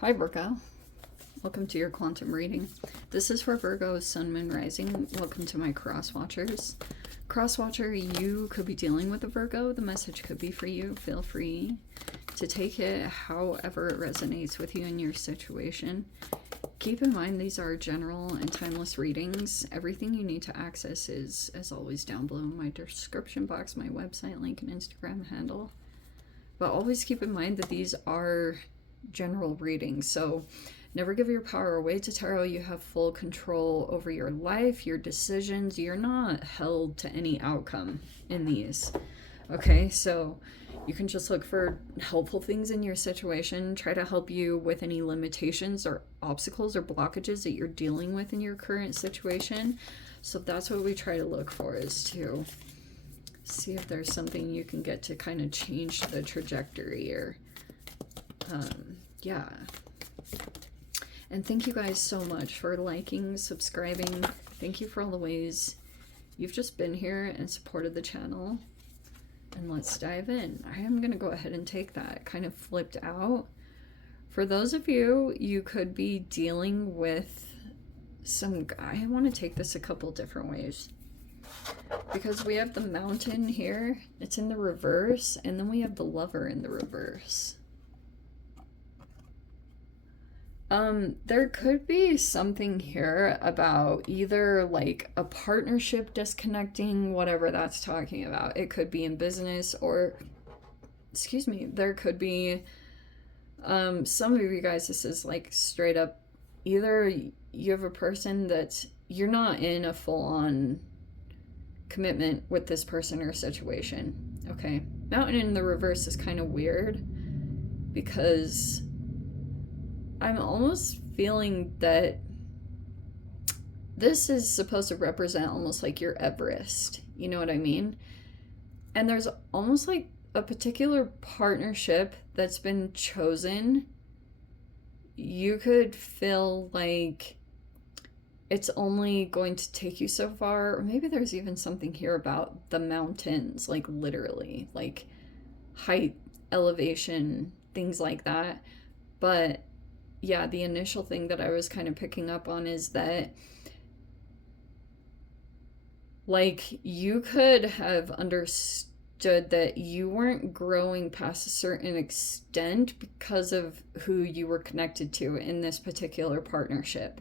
Hi Virgo, welcome to your quantum reading. This is for Virgo, Sun, Moon, Rising. Welcome to my cross watchers. Cross watcher, you could be dealing with a Virgo. The message could be for you. Feel free to take it however it resonates with you in your situation. Keep in mind these are general and timeless readings. Everything you need to access is, as always, down below in my description box, my website link and Instagram handle. But always keep in mind that these are general readings, so never give your power away to tarot. You have full control over your life, your decisions. You're not held to any outcome in these. Okay, so you can just look for helpful things in your situation, try to help you with any limitations or obstacles or blockages that you're dealing with in your current situation. So that's what we try to look for, is to see if there's something you can get to kind of change the trajectory, or yeah. And thank you guys so much for liking, subscribing. Thank you for all the ways you've just been here and supported the channel. And let's dive in. I am going to go ahead and take that kind of flipped out. For those of you, you could be dealing with some guy. I want to take this a couple different ways, because we have the Mountain here. It's in the reverse, and then we have the Lover in the reverse. There could be something here about either like a partnership disconnecting, whatever that's talking about. It could be in business, or, excuse me, there could be, some of you guys, this is like straight up, either you have a person that you're not in a full-on commitment with this person or situation. Okay, Mountain in the reverse is kind of weird, because I'm almost feeling that this is supposed to represent almost like your Everest. You know what I mean? And there's almost like a particular partnership that's been chosen. You could feel like it's only going to take you so far. Or maybe there's even something here about the mountains, like literally, like height, elevation, things like that. But yeah, the initial thing that I was kind of picking up on is that, like, you could have understood that you weren't growing past a certain extent because of who you were connected to in this particular partnership,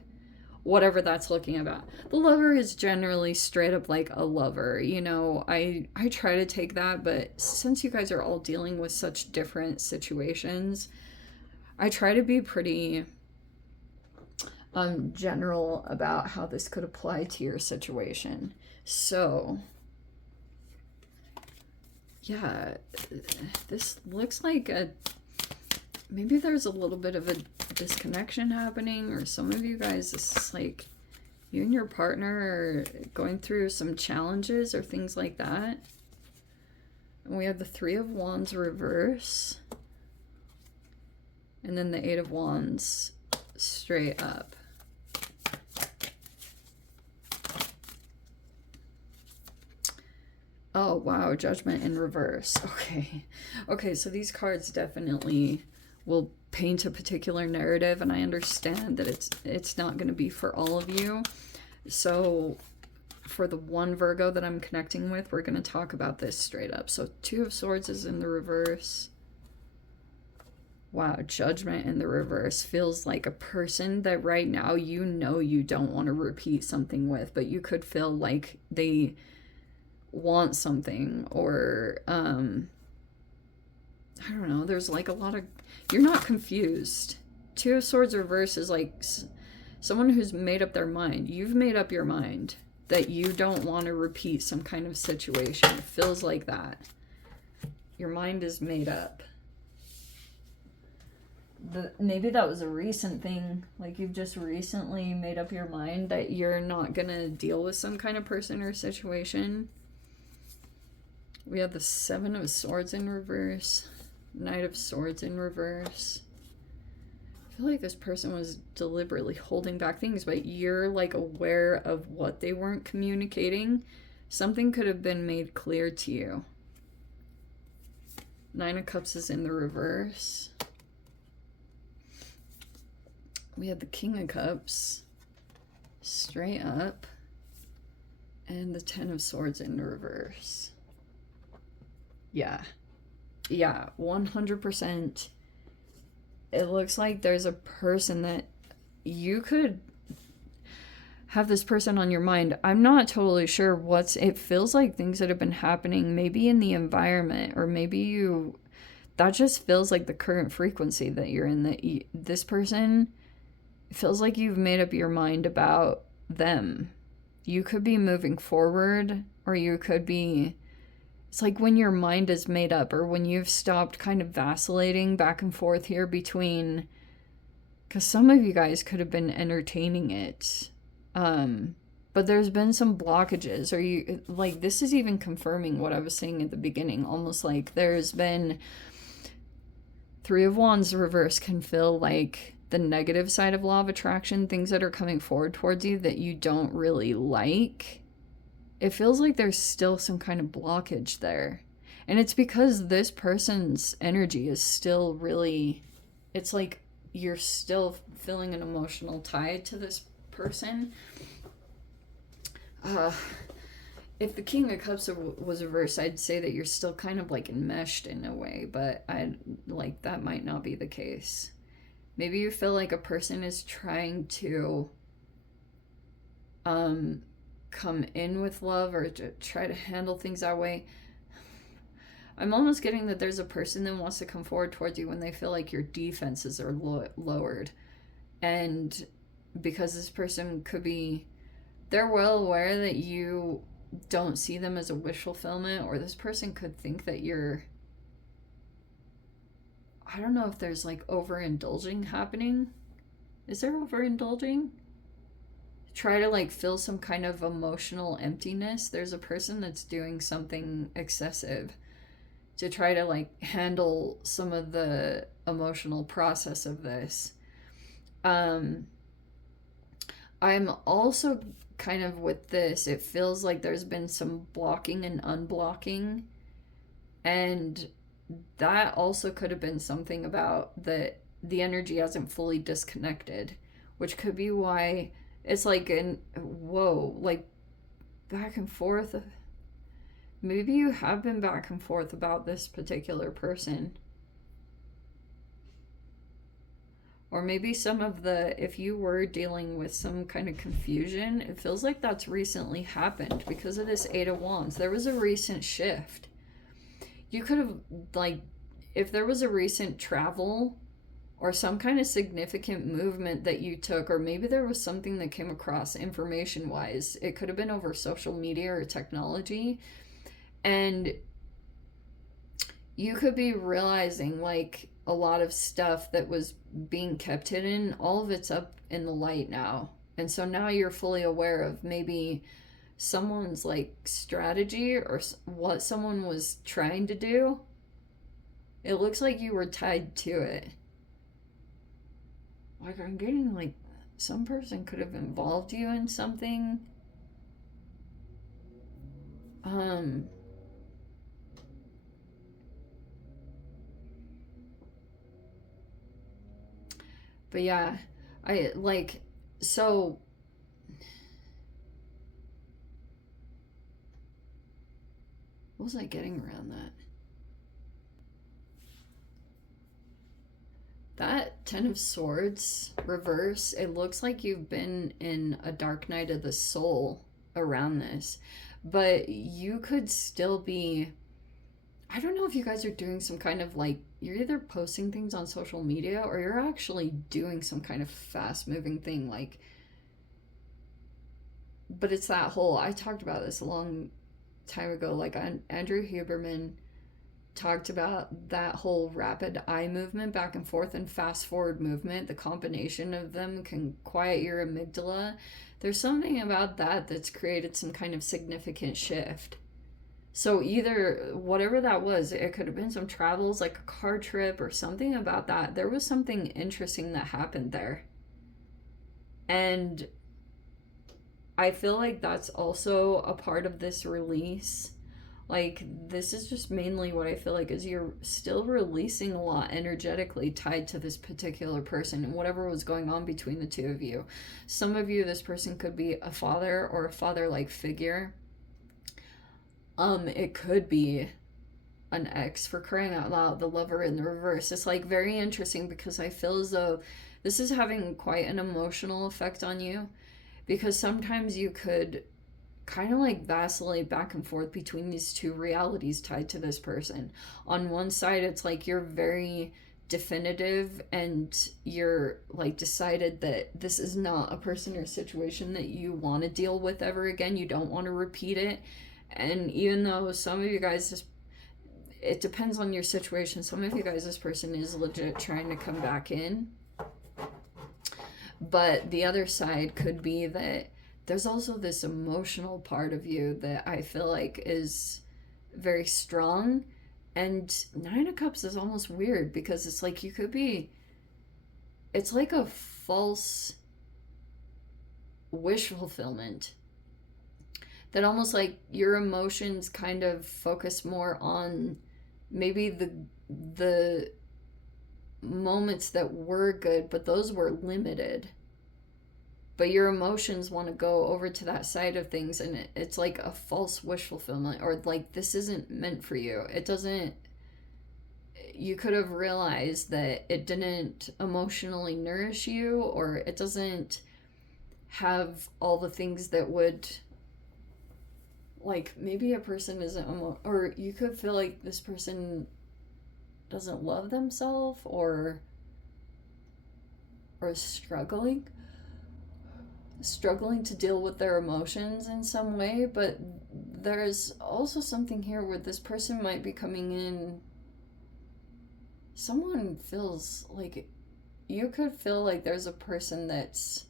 whatever that's looking about. The Lover is generally straight up like a lover, you know. I try to take that, but since you guys are all dealing with such different situations, I try to be pretty general about how this could apply to your situation. So yeah, this looks like maybe there's a little bit of a disconnection happening, or some of you guys, this is like you and your partner are going through some challenges or things like that. And we have the Three of Wands reverse, and then the Eight of Wands straight up. Oh, wow, Judgment in reverse. Okay, so these cards definitely will paint a particular narrative, and I understand that it's not going to be for all of you. So for the one Virgo that I'm connecting with, we're going to talk about this straight up. So Two of Swords is in the reverse. Wow, Judgment in the reverse feels like a person that right now you know you don't want to repeat something with, but you could feel like they want something, or I don't know, there's like a lot of, you're not confused. Two of Swords reverse is like someone who's made up their mind. You've made up your mind that you don't want to repeat some kind of situation. It feels like that. Your mind is made up. Maybe that was a recent thing, like you've just recently made up your mind that you're not gonna deal with some kind of person or situation. We have the Seven of Swords in reverse, Knight of Swords in reverse. I feel like this person was deliberately holding back things, but you're like aware of what they weren't communicating. Something could have been made clear to you. Nine of Cups is in the reverse. We had the King of Cups straight up and the Ten of Swords in reverse. Yeah. Yeah, 100%. It looks like there's a person that you could have this person on your mind. I'm not totally sure it feels like things that have been happening maybe in the environment, or maybe that just feels like the current frequency that you're in, that this person, it feels like you've made up your mind about them. You could be moving forward, or you could be, it's like when your mind is made up, or when you've stopped kind of vacillating back and forth here between, because some of you guys could have been entertaining it. But there's been some blockages, or you, like, this is even confirming what I was saying at the beginning, almost like there's been Three of Wands reverse can feel like the negative side of law of attraction, things that are coming forward towards you that you don't really like. It feels like there's still some kind of blockage there. And it's because this person's energy is still really, it's like you're still feeling an emotional tie to this person. If the King of Cups was reversed, I'd say that you're still kind of like enmeshed in a way, but that might not be the case. Maybe you feel like a person is trying to come in with love, or to try to handle things that way. I'm almost getting that there's a person that wants to come forward towards you when they feel like your defenses are lowered. And because this person could be, they're well aware that you don't see them as a wish fulfillment, or this person could think that you're, I don't know if there's like overindulging happening. Is there overindulging? Try to like fill some kind of emotional emptiness. There's a person that's doing something excessive to try to like handle some of the emotional process of this. I'm also kind of with this, it feels like there's been some blocking and unblocking, and that also could have been something about the energy hasn't fully disconnected, which could be why it's like like back and forth. Maybe you have been back and forth about this particular person. Or maybe if you were dealing with some kind of confusion, it feels like that's recently happened because of this Eight of Wands. There was a recent shift. You could have, like, if there was a recent travel or some kind of significant movement that you took, or maybe there was something that came across information-wise. It could have been over social media or technology. And you could be realizing, like, a lot of stuff that was being kept hidden, all of it's up in the light now. And so now you're fully aware of maybe someone's like strategy or what someone was trying to do. It looks like you were tied to it. Like, I'm getting like some person could have involved you in something. But yeah, so what was I getting around that? That Ten of Swords reverse, it looks like you've been in a dark night of the soul around this. But you could still be, I don't know if you guys are doing some kind of like, you're either posting things on social media or you're actually doing some kind of fast moving thing, like, but it's that whole, I talked about this a long time ago, like Andrew Huberman talked about that whole rapid eye movement back and forth and fast forward movement. The combination of them can quiet your amygdala. There's something about that that's created some kind of significant shift. So either whatever that was, it could have been some travels, like a car trip or something about that. There was something interesting that happened there. And I feel like that's also a part of this release. Like, this is just mainly what I feel like is you're still releasing a lot energetically tied to this particular person and whatever was going on between the two of you. Some of you, this person could be a father or a father-like figure. It could be an ex, for crying out loud, the lover in the reverse. It's like very interesting because I feel as though this is having quite an emotional effect on you, because sometimes you could kind of like vacillate back and forth between these two realities tied to this person. On one side, it's like you're very definitive and you're like decided that this is not a person or situation that you want to deal with ever again. You don't want to repeat it. And even though some of you guys just, it depends on your situation. Some of you guys, this person is legit trying to come back in. But the other side could be that there's also this emotional part of you that I feel like is very strong. And Nine of Cups is almost weird because it's like you could be, it's like a false wish fulfillment. That almost like your emotions kind of focus more on maybe the moments that were good, but those were limited. But your emotions want to go over to that side of things, and it's like a false wish fulfillment, or like this isn't meant for you. It doesn't, you could have realized that it didn't emotionally nourish you, or it doesn't have all the things that would, like maybe a person isn't, or you could feel like this person doesn't love themselves, or struggling to deal with their emotions in some way. But there's also something here where this person might be coming in, someone feels like, you could feel like there's a person that's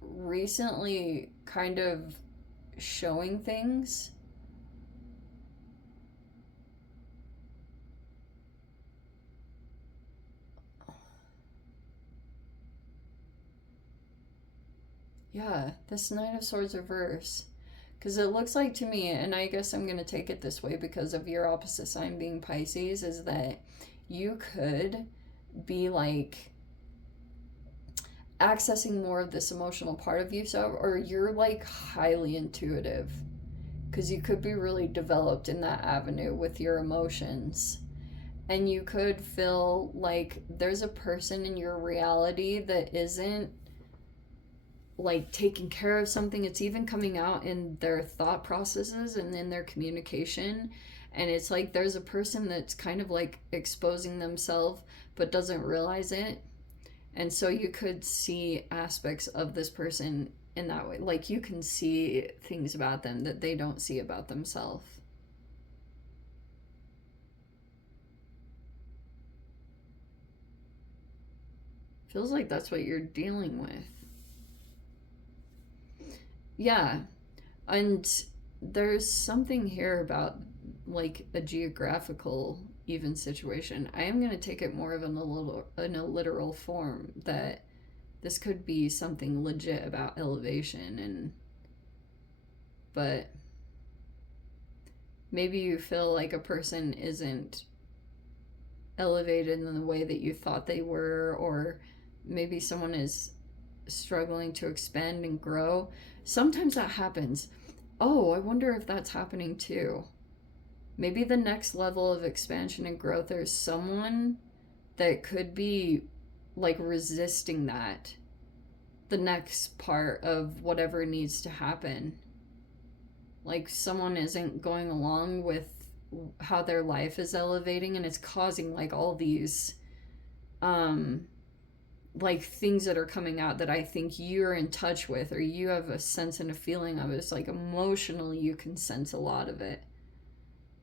recently kind of showing things. Yeah, this Knight of Swords reverse. Because it looks like to me, and I guess I'm going to take it this way because of your opposite sign being Pisces, is that you could be like accessing more of this emotional part of you, so, or you're like highly intuitive, because you could be really developed in that avenue with your emotions. And you could feel like there's a person in your reality that isn't like taking care of something. It's even coming out in their thought processes and in their communication. And it's like there's a person that's kind of like exposing themselves but doesn't realize it. And so you could see aspects of this person in that way. Like you can see things about them that they don't see about themselves. Feels like that's what you're dealing with. Yeah. And there's something here about like a geographical even situation. I am going to take it more of in a literal form, that this could be something legit about elevation. And but maybe you feel like a person isn't elevated in the way that you thought they were, or maybe someone is struggling to expand and grow. Sometimes that happens. Oh, I wonder if that's happening too. Maybe the next level of expansion and growth, there's someone that could be like resisting that, the next part of whatever needs to happen. Like someone isn't going along with how their life is elevating, and it's causing like all these like things that are coming out that I think you're in touch with, or you have a sense and a feeling of it. It's like emotionally you can sense a lot of it,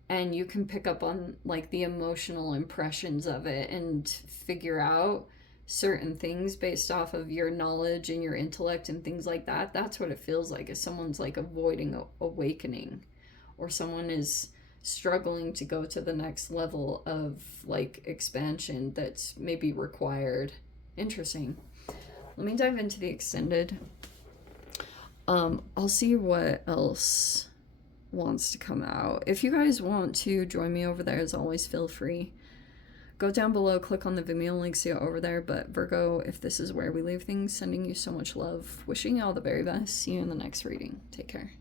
and you can pick up on like the emotional impressions of it and figure out certain things based off of your knowledge and your intellect and things like that. That's what it feels like, is someone's like avoiding awakening, or someone is struggling to go to the next level of like expansion that's maybe required. Interesting. Let me dive into the extended. I'll see what else wants to come out. If you guys want to join me over there, as always, feel free. Go down below, click on the Vimeo link, see it over there. But Virgo, if this is where we leave things, sending you so much love. Wishing you all the very best. See you in the next reading. Take care.